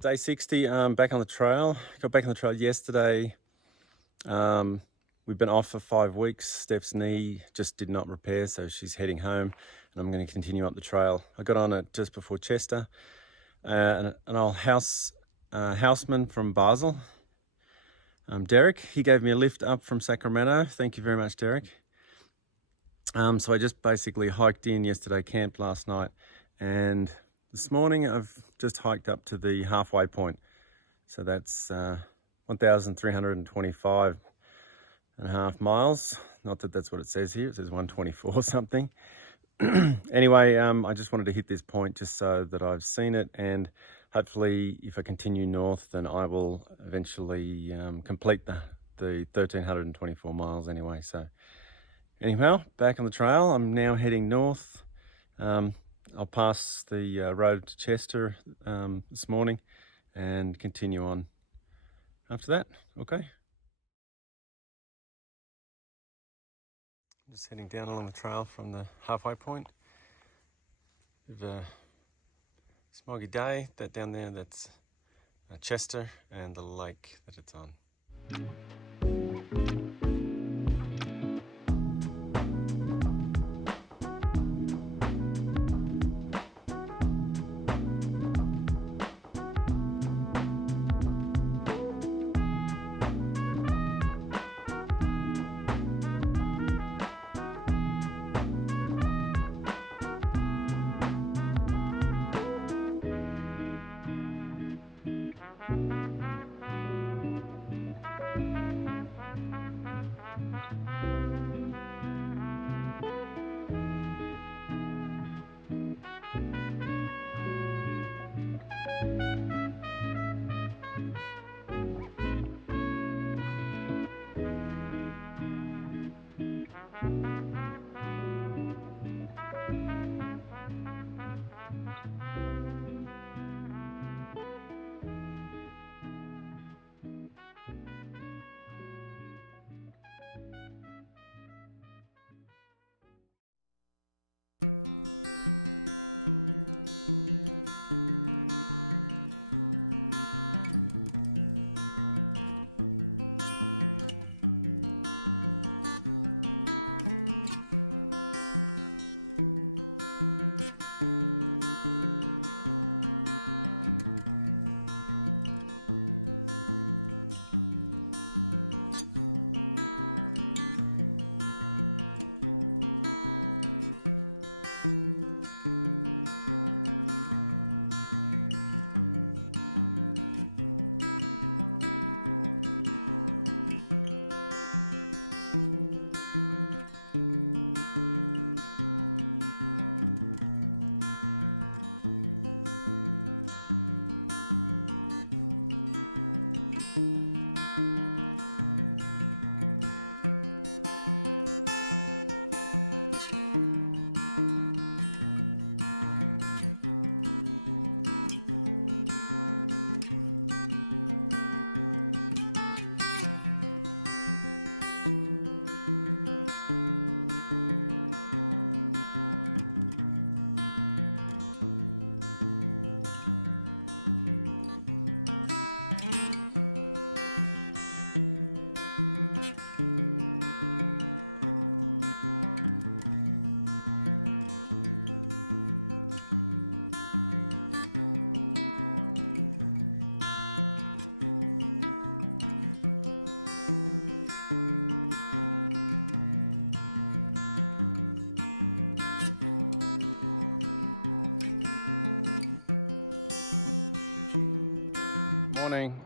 Day 60, back on the trail. Got back on the trail yesterday. We've been off for 5 weeks. Steph's knee just did not repair, so she's heading home, and I'm going to continue up the trail. I got on it just before Chester. An old houseman from Basel, Derek, he gave me a lift up from Sacramento. Thank you very much, Derek. So I just basically hiked in yesterday, camped last night, and this morning I've just hiked up to the halfway point. So that's 1,325.5 miles. Not that that's what it says here, it says 124 something. Anyway, I just wanted to hit this point just so that I've seen it, and hopefully if I continue north then I will eventually complete the 1,324 miles anyway. So anyhow, back on the trail. I'm now heading north. I'll pass the road to Chester this morning and continue on after that. Okay. I'm just heading down along the trail from the halfway point. Bit of a smoggy day. That down there, that's Chester and the lake that it's on.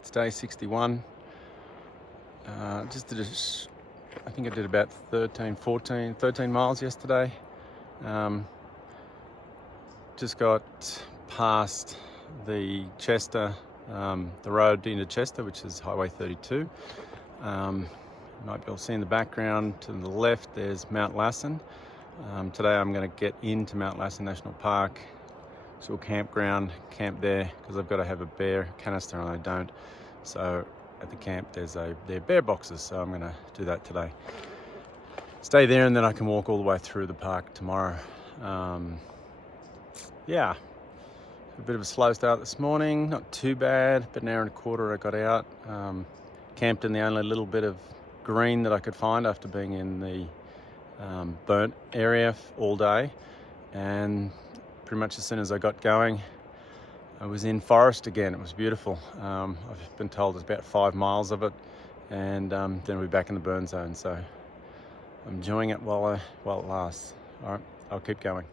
It's day 61. Just did I think I did about 13 miles yesterday. Just got past the Chester, the road into Chester, which is Highway 32. You might be able to see in the background to the left, there's Mount Lassen. Today I'm going to get into Mount Lassen National Park. It's a campground, camp there, because I've got to have a bear canister and I don't. So at the camp there are bear boxes, so I'm going to do that today. Stay there and then I can walk all the way through the park tomorrow. Yeah, A bit of a slow start this morning, not too bad, but an hour and a quarter I got out. Camped in the only little bit of green that I could find after being in the burnt area all day, and pretty much as soon as I got going I was in forest again. It was beautiful. I've been told there's about 5 miles of it, and then we'll be back in the burn zone, so I'm enjoying it while it lasts. All right, I'll keep going.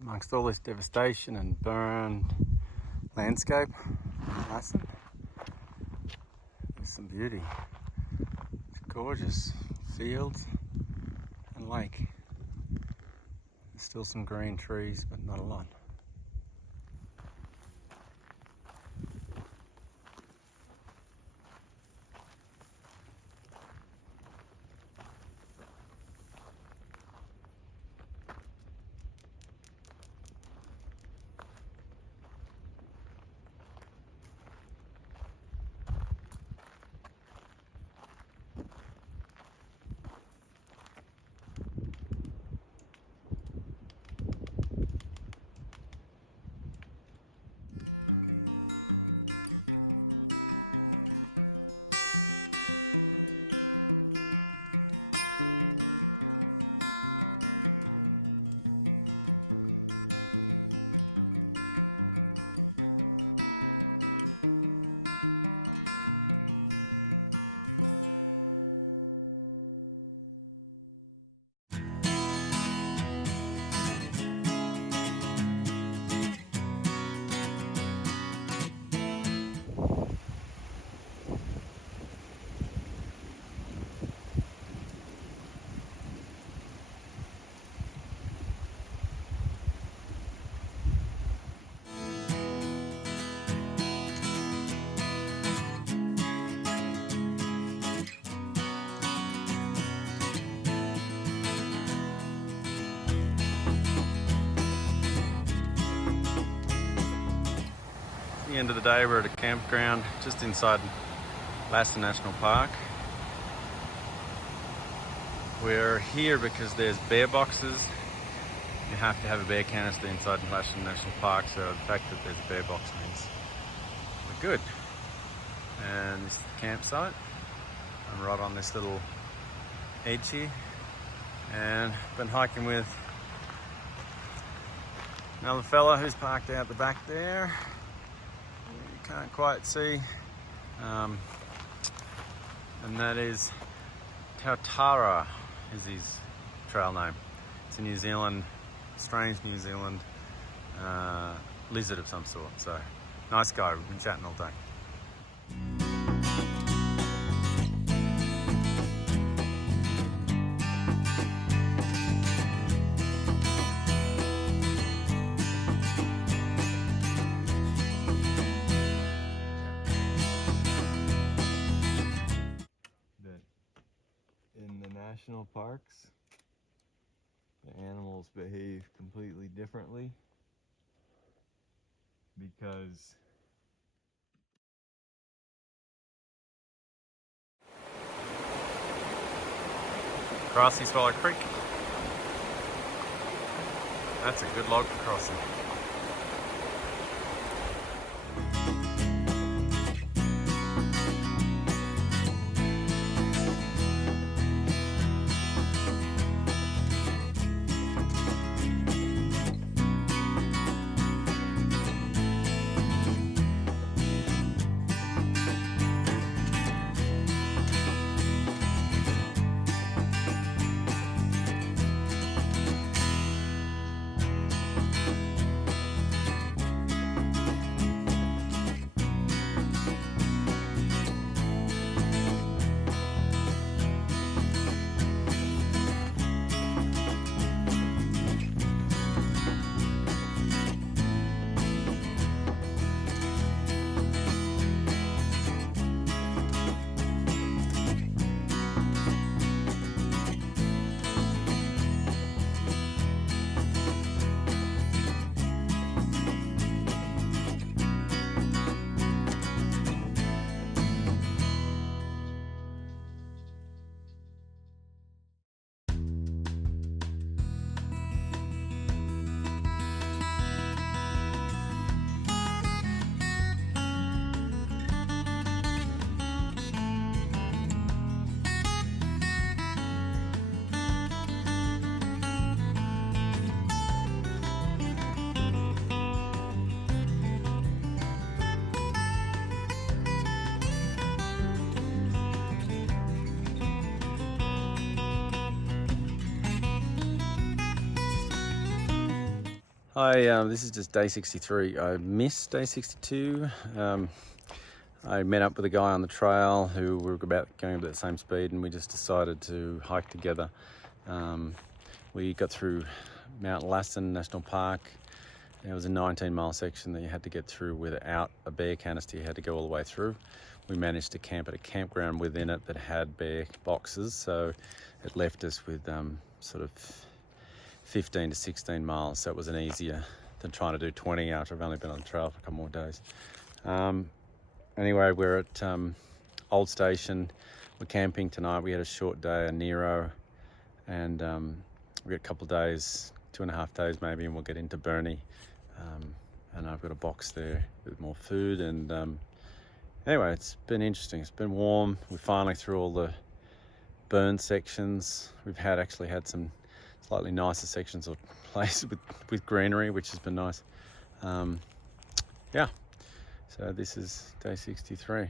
Amongst all this devastation and burned landscape, there's some beauty. It's gorgeous fields and lake. There's still some green trees, but not a lot. The end of the day, we're at a campground just inside Lhasa National Park. We're here because there's bear boxes. You have to have a bear canister inside Lhasa National Park, so the fact that there's bear boxes is good. And this is the campsite. I'm right on this little edge here, and been hiking with another fella who's parked out the back there. You can't quite see, and that is Tautara is his trail name. It's a New Zealand, strange New Zealand lizard of some sort. So nice guy, we've been chatting all day. In the national parks, the animals behave completely differently because Grassy Swallow Creek. That's a good log for crossing. This is just day 63. I missed day 62. I met up with a guy on the trail who we were about going about the same speed, and we just decided to hike together. We got through Mount Lassen National Park. There was a 19-mile section that you had to get through without a bear canister. You had to go all the way through. We managed to camp at a campground within it that had bear boxes, so it left us with sort of 15 to 16 miles, so it was an easier than trying to do 20 after I've only been on the trail for a couple more days. Anyway, we're at Old Station. We're camping tonight. We had a short day at Nero, and we got a couple of days, 2.5 days maybe, and we'll get into Burney. And I've got a box there with more food, and anyway, it's been interesting. It's been warm. We're finally through all the burn sections. We've actually had some slightly nicer sections of place with greenery, which has been nice. Yeah, so this is day 63.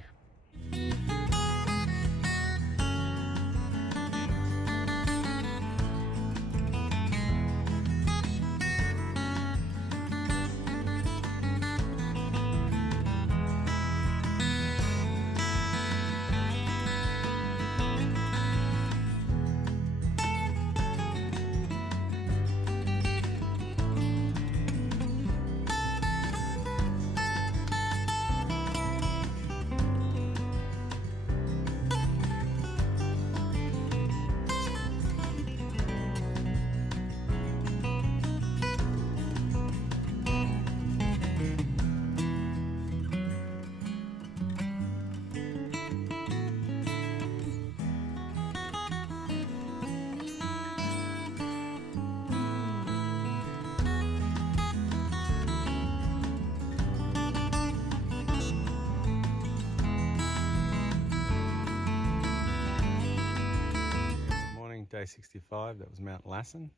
Day 65, that was Mount Lassen,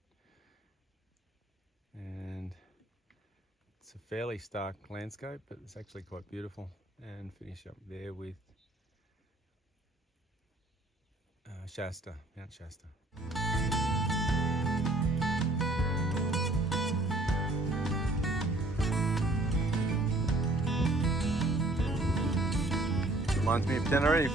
and it's a fairly stark landscape, but it's actually quite beautiful. And finish up there with Shasta, Mount Shasta. Reminds me of Tenerife.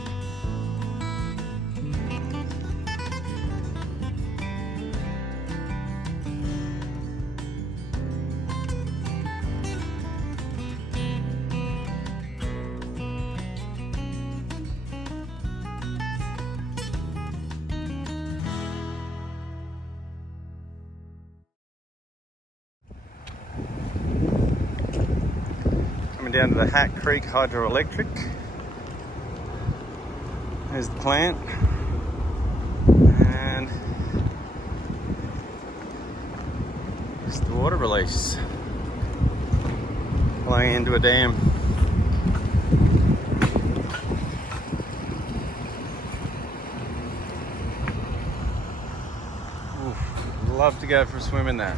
Down to the Hat Creek Hydroelectric. There's the plant, and there's the water release flowing into a dam. Love to go for a swim in that.